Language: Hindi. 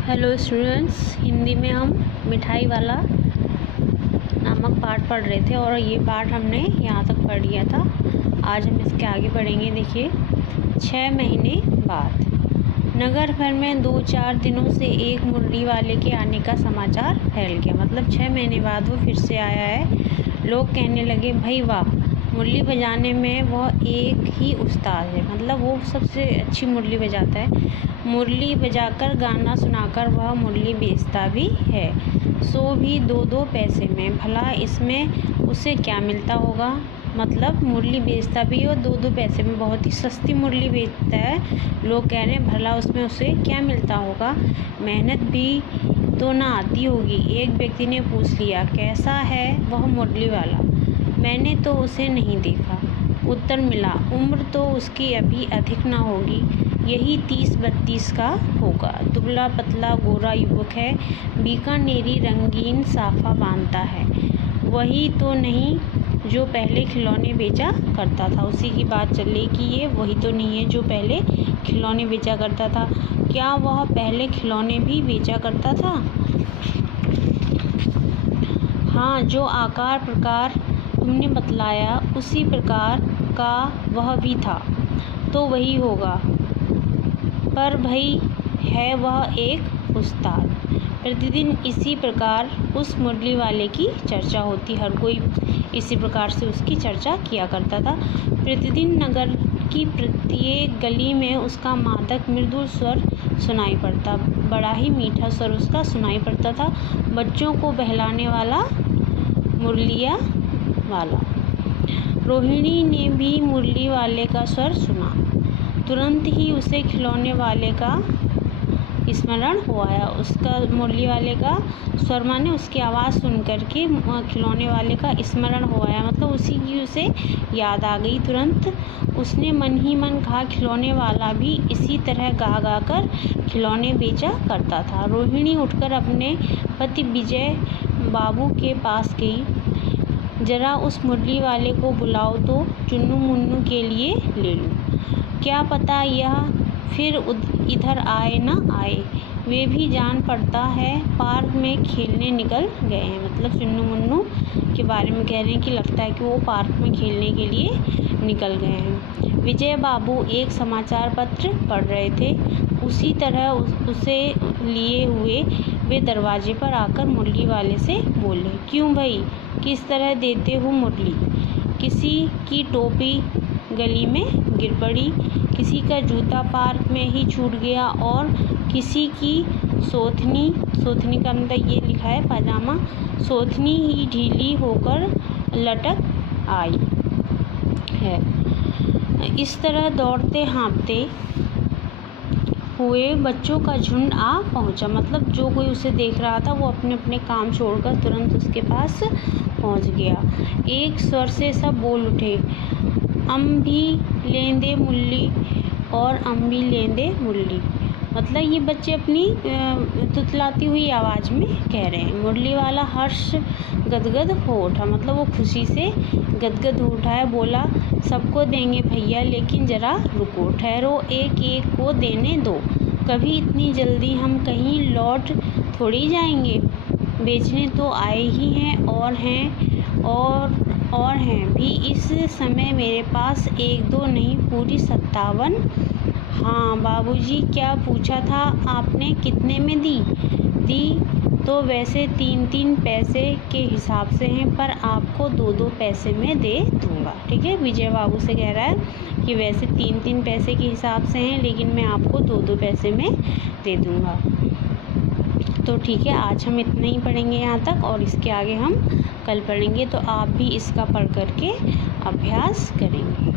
हेलो स्टूडेंट्स, हिंदी में हम मिठाई वाला नामक पाठ पढ़ रहे थे और ये पाठ हमने यहाँ तक पढ़ लिया था। आज हम इसके आगे पढ़ेंगे। देखिए, 6 महीने बाद नगर भर में 2-4 दिनों से एक मुरली वाले के आने का समाचार फैल गया। मतलब 6 महीने बाद वो फिर से आया है। लोग कहने लगे, भाई वाह, मुरली बजाने में वह एक ही उस्ताद है। मतलब वो सबसे अच्छी मुरली बजाता है। मुरली बजाकर गाना सुनाकर वह मुरली बेचता भी है, सो भी 2-2 पैसे में। भला इसमें उसे क्या मिलता होगा। मतलब मुरली बेचता भी है और 2-2 पैसे में, बहुत ही सस्ती मुरली बेचता है। लोग कह रहे हैं भला उसमें उसे क्या मिलता होगा। मेहनत भी तो ना आती होगी। एक व्यक्ति ने पूछ लिया, कैसा है वह मुरली वाला। मैंने तो उसे नहीं देखा। उत्तर मिला, उम्र तो उसकी अभी अधिक ना होगी, यही 30-32 का होगा। दुबला पतला गोरा युवक है, बीकानेरी रंगीन साफा बांधता है। वही तो नहीं जो पहले खिलौने बेचा करता था। उसी की बात चल रही कि ये वही तो नहीं है जो पहले खिलौने बेचा करता था। क्या वह पहले खिलौने भी बेचा करता था? हाँ, जो आकार प्रकार तुमने बतलाया उसी प्रकार का वह भी था, तो वही होगा। पर भाई है वह एक उस्ताद। प्रतिदिन इसी प्रकार उस मुरली वाले की चर्चा होती। हर कोई इसी प्रकार से उसकी चर्चा किया करता था। प्रतिदिन नगर की प्रत्येक गली में उसका मादक मृदु स्वर सुनाई पड़ता। बड़ा ही मीठा स्वर उसका सुनाई पड़ता था। बच्चों को बहलाने वाला मुरलिया वाला। रोहिणी ने भी मुरली वाले का स्वर सुना। तुरंत ही उसे खिलौने वाले का स्मरण हो आया। उसका मुरली वाले का स्वर माने उसकी आवाज़ सुन कर के खिलौने वाले का स्मरण हो आया। मतलब उसी की उसे याद आ गई। तुरंत उसने मन ही मन कहा, खिलौने वाला भी इसी तरह गा गा कर खिलौने बेचा करता था। रोहिणी उठकर अपने पति विजय बाबू के पास गई। जरा उस मुरली वाले को बुलाओ तो चुन्नू मुन्नू के लिए ले लूँ। क्या पता यह फिर इधर आए ना आए। वे भी जान पड़ता है पार्क में खेलने निकल गए हैं। मतलब चुन्नू मुन्नू के बारे में कह रहे हैं कि लगता है कि वो पार्क में खेलने के लिए निकल गए हैं। विजय बाबू एक समाचार पत्र पढ़ रहे थे। उसी तरह उसे लिए हुए वे दरवाजे पर आकर मुरली वाले से बोले, क्यों भाई, किस तरह देते हो मुरली? किसी की टोपी गली में गिर पड़ी, किसी का जूता पार्क में ही छूट गया और किसी की सोथनी का मतलब ये लिखा है पाजामा, सोथनी ही ढीली होकर लटक आई है। इस तरह दौड़ते हाँफते हुए बच्चों का झुंड आ पहुंचा। मतलब जो कोई उसे देख रहा था वो अपने अपने काम छोड़कर तुरंत उसके पास पहुंच गया। एक स्वर से सब बोल उठे, हम भी लेंदे मुरली और हम भी लेंदे मुरली। मतलब ये बच्चे अपनी तुतलाती हुई आवाज़ में कह रहे हैं। मुरली वाला हर्ष गदगद हो उठा। मतलब वो खुशी से गदगद हो उठा है। बोला, सबको देंगे भैया, लेकिन ज़रा रुको, ठहरो, एक एक को देने दो। कभी इतनी जल्दी हम कहीं लौट थोड़ी जाएंगे। बेचने तो आए ही हैं और हैं भी। इस समय मेरे पास 1-2 नहीं, पूरी 57। हाँ बाबूजी, क्या पूछा था आपने, कितने में दी तो वैसे 3-3 पैसे के हिसाब से हैं, पर आपको 2-2 पैसे में दे दूँगा। ठीक है, विजय बाबू से कह रहा है कि वैसे 3-3 पैसे के हिसाब से हैं, लेकिन मैं आपको 2-2 पैसे में दे दूँगा। तो ठीक है, आज हम इतना ही पढ़ेंगे यहाँ तक, और इसके आगे हम कल पढ़ेंगे। तो आप भी इसका पढ़ करके अभ्यास करेंगे।